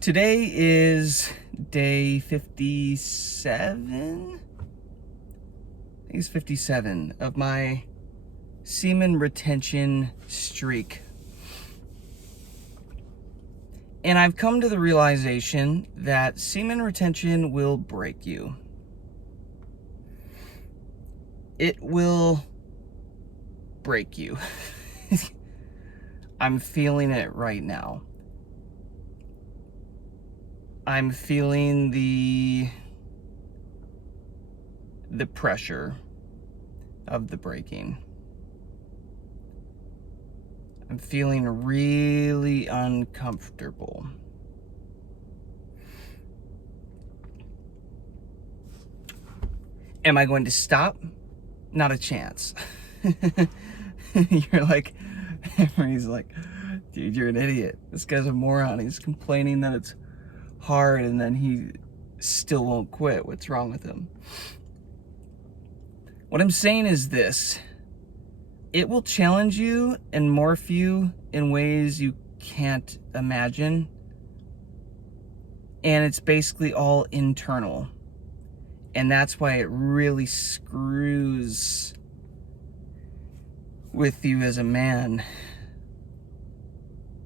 Today is day 57. I think it's 57 of my semen retention streak. And I've come to the realization that semen retention will break you. It will break you. I'm feeling it right now. I'm feeling the pressure of the breaking. I'm feeling really uncomfortable. Am I going to stop? Not a chance. You're like, everybody's like, dude, you're an idiot. This guy's a moron. He's complaining that it's hard and then he still won't quit. What's wrong with him? What I'm saying is this: it will challenge you and morph you in ways you can't imagine. And it's basically all internal. And that's why it really screws with you as a man.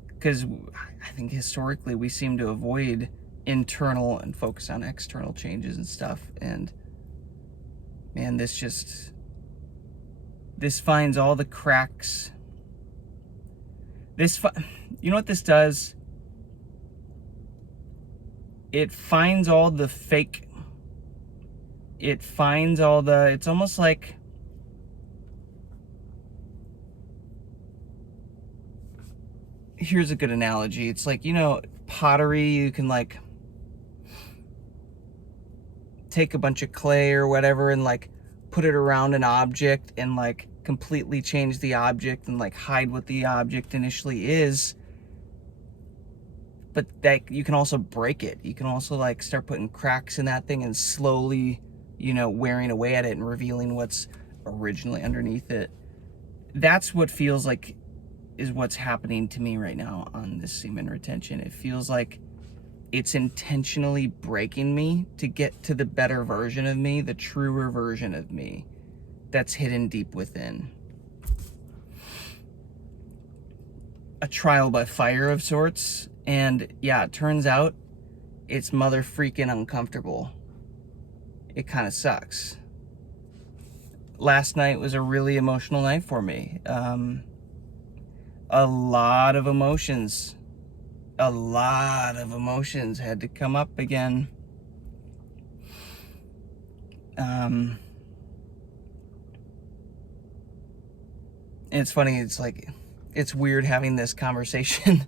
Because I think historically we seem to avoid internal and focus on external changes and stuff. And man, this finds all the cracks. You know what this does? It finds all the fake. It finds all the, it's almost like, here's a good analogy. It's like, pottery, you can like take a bunch of clay or whatever and like put it around an object and like completely change the object and like hide what the object initially is. But that you can also break it. You can also like start putting cracks in that thing and slowly, wearing away at it and revealing what's originally underneath it. That's what feels like is what's happening to me right now on this semen retention. It feels like it's intentionally breaking me to get to the better version of me, the truer version of me that's hidden deep within. A trial by fire of sorts. And yeah, it turns out it's mother freaking uncomfortable. It kind of sucks. Last night was a really emotional night for me. A lot of emotions had to come up again. And it's funny, it's weird having this conversation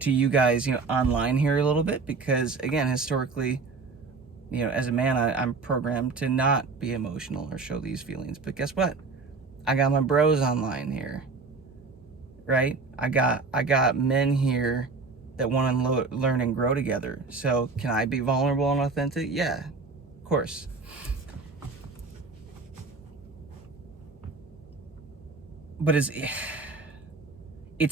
to you guys, online here a little bit, because again, historically, as a man, I'm programmed to not be emotional or show these feelings. But guess what? I got my bros online here, right? I got men here that want to learn and grow together. So can I be vulnerable and authentic? Yeah, of course. But it's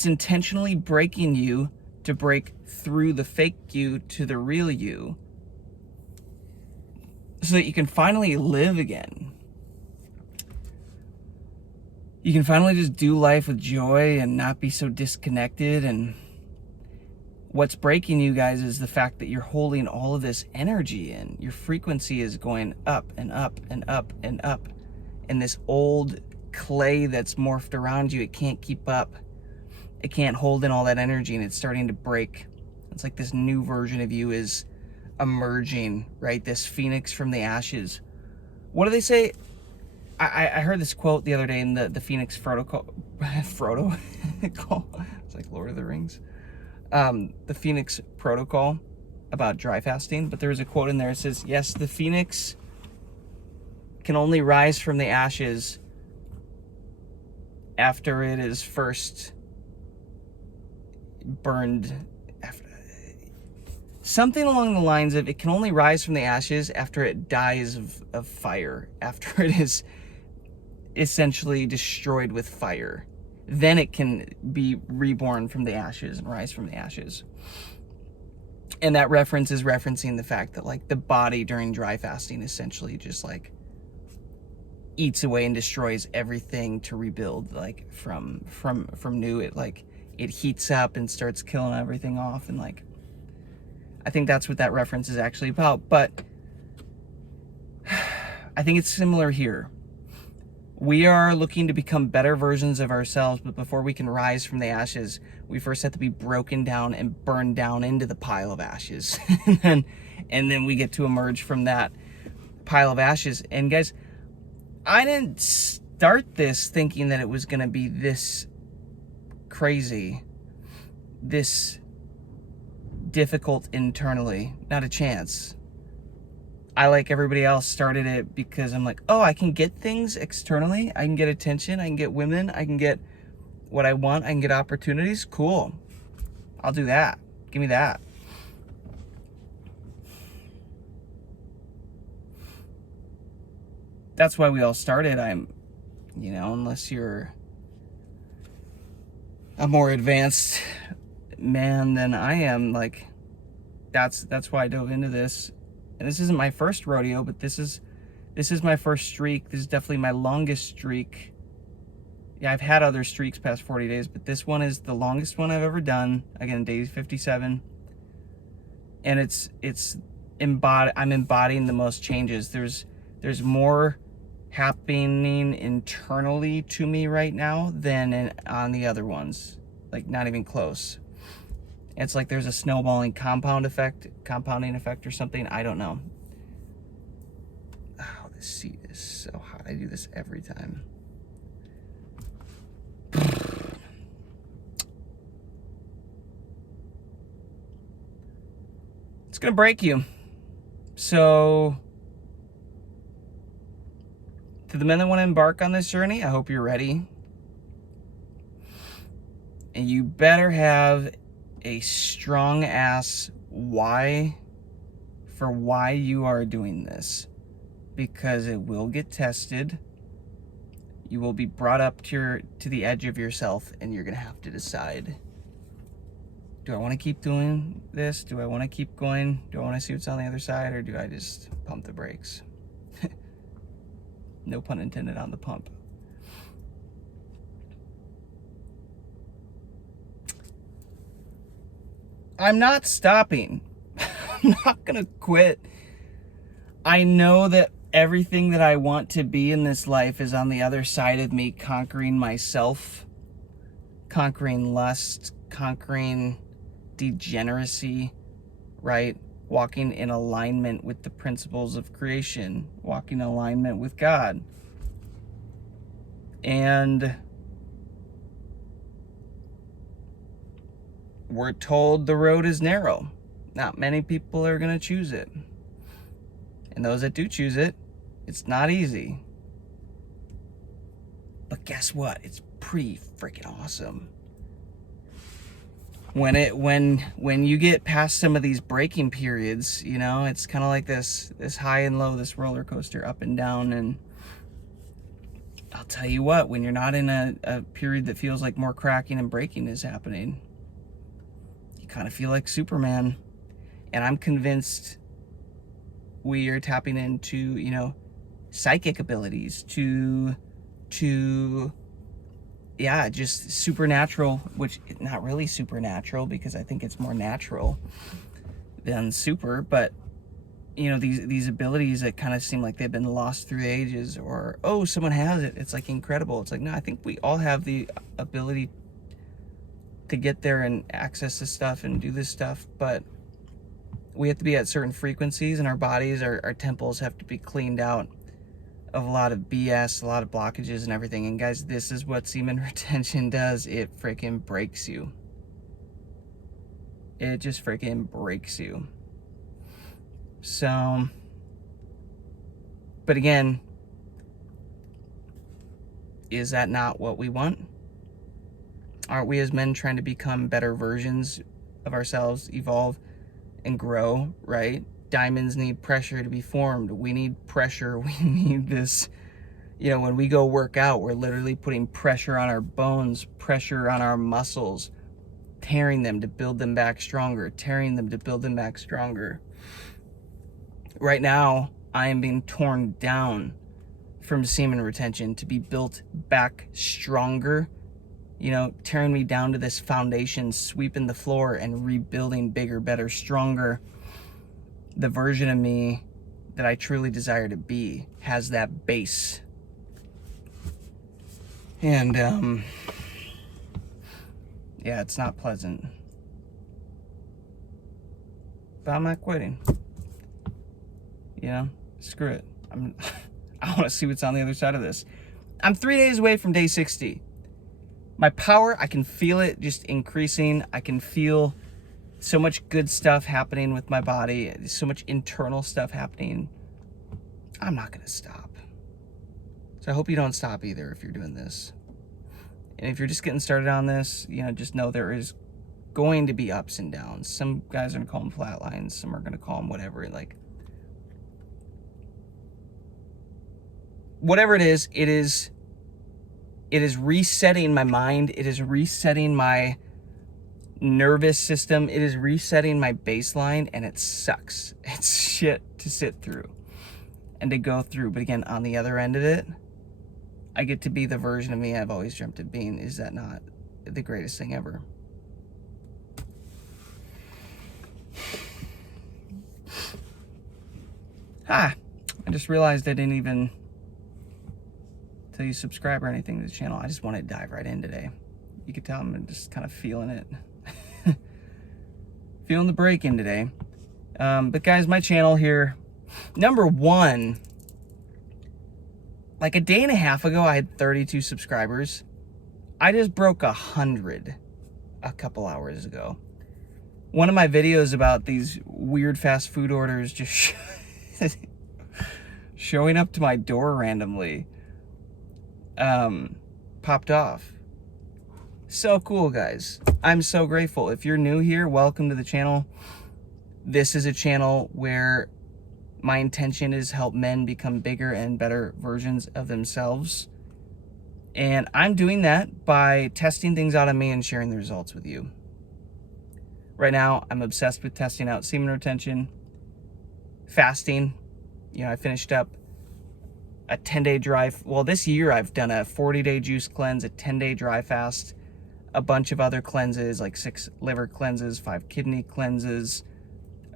intentionally breaking you to break through the fake you to the real you, so that you can finally live again. You can finally just do life with joy and not be so disconnected. And what's breaking you guys is the fact that you're holding all of this energy in. Your frequency is going up and up and up and up. And this old clay that's morphed around you, it can't keep up. It can't hold in all that energy, and it's starting to break. It's like this new version of you is emerging, right? This phoenix from the ashes. What do they say? I heard this quote the other day in the Phoenix Protocol. It's like Lord of the Rings. The Phoenix Protocol about dry fasting. But there's a quote in there. It says, yes, the phoenix can only rise from the ashes after it is first burned. Something along the lines of, it can only rise from the ashes after it dies of fire, after it is essentially destroyed with fire. Then it can be reborn from the ashes and rise from the ashes. And that reference is referencing the fact that like the body during dry fasting essentially just like eats away and destroys everything to rebuild like from new. It like it heats up and starts killing everything off, and like I think that's what that reference is actually about. But I think it's similar here. We are looking to become better versions of ourselves, but before we can rise from the ashes, we first have to be broken down and burned down into the pile of ashes. and then we get to emerge from that pile of ashes. And guys, I didn't start this thinking that it was going to be this crazy, this difficult internally. Not a chance. I, like everybody else, started it because I'm like, oh, I can get things externally. I can get attention. I can get women. I can get what I want. I can get opportunities. Cool. I'll do that. Give me that. That's why we all started. Unless you're a more advanced man than I am, like, that's why I dove into this. And this isn't my first rodeo, but this is my first streak. This is definitely my longest streak. Yeah, I've had other streaks past 40 days, but this one is the longest one I've ever done. Again, day 57. And I'm embodying the most changes. There's more happening internally to me right now than on the other ones. Like, not even close. It's like there's a snowballing compounding effect or something. I don't know. Oh, this seat is so hot. I do this every time. It's gonna break you. So, to the men that want to embark on this journey, I hope you're ready. And you better have a strong ass why you are doing this, because it will get tested. You will be brought up to the edge of yourself, and you're gonna have to decide, do I want to keep doing this? Do I want to keep going? Do I want to see what's on the other side, or do I just pump the brakes? No pun intended on the pump. I'm not stopping. I'm not gonna quit. I know that everything that I want to be in this life is on the other side of me conquering myself, conquering lust, conquering degeneracy, right? Walking in alignment with the principles of creation, walking in alignment with God. And we're told the road is narrow. Not many people are going to choose it. And those that do choose it, it's not easy. But guess what? It's pretty freaking awesome. When you get past some of these breaking periods, you know, it's kind of like this high and low, this roller coaster, up and down. And I'll tell you what, when you're not in a period that feels like more cracking and breaking is happening, you kind of feel like Superman. And I'm convinced we are tapping into, you know, psychic abilities to yeah, just supernatural, which not really supernatural, because I think it's more natural than super, but you know, these abilities that kind of seem like they've been lost through the ages, or oh, someone has it, it's like incredible. It's like, no, I think we all have the ability to get there and access this stuff and do this stuff, but we have to be at certain frequencies, and our bodies, our temples have to be cleaned out of a lot of BS, a lot of blockages and everything. And guys, this is what semen retention does. It freaking breaks you. It just freaking breaks you. So, but again, is that not what we want? Aren't we as men trying to become better versions of ourselves, evolve and grow, right? Diamonds need pressure to be formed. We need pressure. We need this, you know, when we go work out, we're literally putting pressure on our bones, pressure on our muscles, tearing them to build them back stronger, tearing them to build them back stronger. Right now, I am being torn down from semen retention to be built back stronger, tearing me down to this foundation, sweeping the floor and rebuilding bigger, better, stronger. The version of me that I truly desire to be has that base. And, yeah, it's not pleasant. But I'm not quitting. Screw it. I want to see what's on the other side of this. I'm 3 days away from day 60. My power, I can feel it just increasing. I can feel so much good stuff happening with my body, so much internal stuff happening. I'm not going to stop. So I hope you don't stop either if you're doing this. And if you're just getting started on this, just know there is going to be ups and downs. Some guys are going to call them flat lines. Some are going to call them whatever. Whatever it is resetting my mind. It is resetting my nervous system. It is resetting my baseline, and it sucks. It's shit to sit through and to go through. But again, on the other end of it, I get to be the version of me I've always dreamt of being. Is that not the greatest thing ever? I just realized I didn't even tell you subscribe or anything to the channel. I just want to dive right in today. You can tell I'm just kind of feeling it. Feeling the break in today. But guys, my channel here, number one, like a day and a half ago, I had 32 subscribers. I just broke 100 a couple hours ago. One of my videos about these weird fast food orders just showing up to my door randomly popped off. So cool, guys. I'm so grateful. If you're new here, welcome to the channel. This is a channel where my intention is help men become bigger and better versions of themselves. And I'm doing that by testing things out on me and sharing the results with you. Right now, I'm obsessed with testing out semen retention, fasting. I finished up a 10-day dry. Well, this year I've done a 40-day juice cleanse, a 10-day dry fast, a bunch of other cleanses, like 6 liver cleanses, 5 kidney cleanses,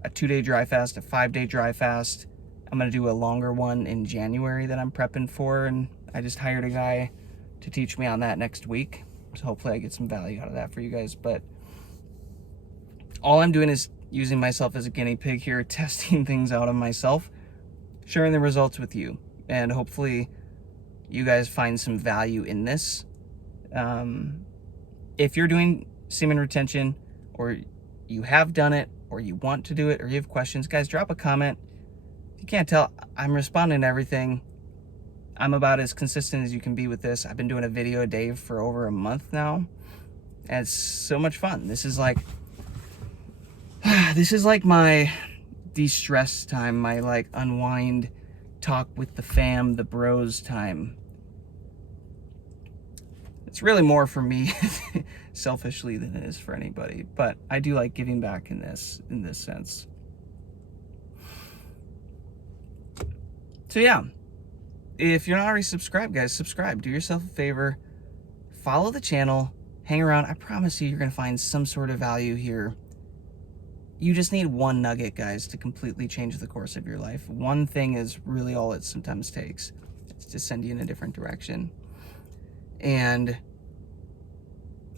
a 2-day dry fast, a 5-day dry fast. I'm going to do a longer one in January that I'm prepping for, and I just hired a guy to teach me on that next week. So hopefully I get some value out of that for you guys. But all I'm doing is using myself as a guinea pig here, testing things out on myself, sharing the results with you, and hopefully you guys find some value in this. If you're doing semen retention, or you have done it, or you want to do it, or you have questions, guys, drop a comment. If you can't tell, I'm responding to everything. I'm about as consistent as you can be with this. I've been doing a video a day for over a month now, and it's so much fun. This is like my de-stress time, my like unwind, talk with the fam, the bros time. It's really more for me selfishly than it is for anybody, but I do like giving back in this sense. So yeah, if you're not already subscribed, guys, subscribe. Do yourself a favor, follow the channel, hang around. I promise you, you're gonna find some sort of value here. You just need one nugget, guys, to completely change the course of your life. One thing is really all it sometimes takes. It's to send you in a different direction. And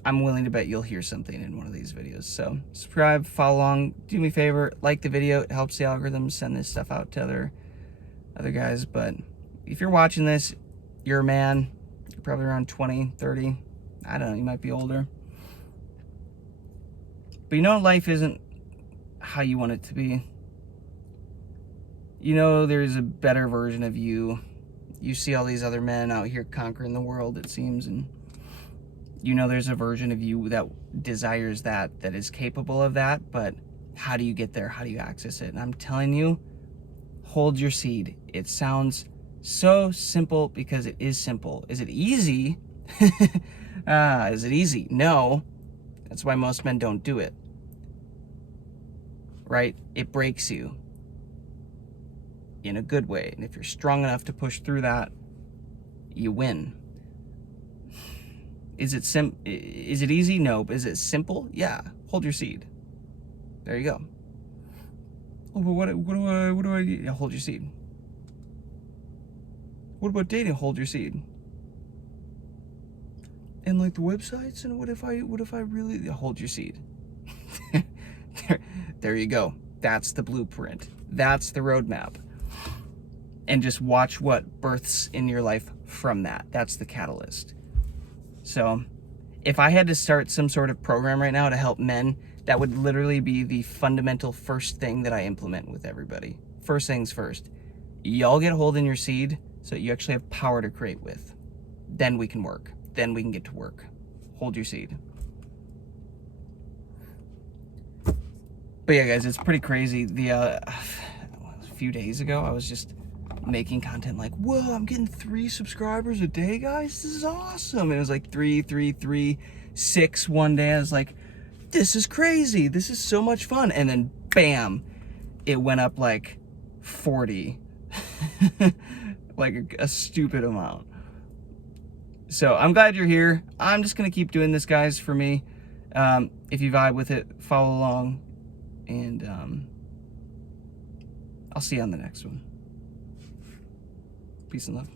I'm willing to bet you'll hear something in one of these videos. So subscribe, follow along, do me a favor, like the video. It helps the algorithm send this stuff out to other guys. But if you're watching this, you're a man, you're probably around 20, 30. I don't know, you might be older. But life isn't how you want it to be. There's a better version of you. You see all these other men out here conquering the world, it seems, and there's a version of you that desires that is capable of that. But how do you get there? How do you access it? And I'm telling you, hold your seed. It sounds so simple because it is simple. Is it easy? Is it easy? No. That's why most men don't do it. Right? It breaks you in a good way. And if you're strong enough to push through that, you win. Is it easy? No. But is it simple? Yeah. Hold your seed. There you go. Oh, but what do I need? Hold your seed. What about dating? Hold your seed. And like the websites, and what if I really hold your seed? there you go. That's the blueprint. That's the roadmap. And just watch what births in your life from that. That's the catalyst. So if I had to start some sort of program right now to help men, that would literally be the fundamental first thing that I implement with everybody. First things first. Y'all get a hold in your seed so that you actually have power to create with. Then we can work. Then we can get to work. Hold your seed. But yeah, guys, it's pretty crazy. A few days ago, I was just making content like, whoa, I'm getting 3 subscribers a day, guys. This is awesome. And it was like 3, 3, 3, 6 one day. I was like, this is crazy. This is so much fun. And then bam, it went up like 40. Like a stupid amount. So I'm glad you're here. I'm just going to keep doing this, guys, for me. If you vibe with it, follow along. And I'll see you on the next one. Peace and love.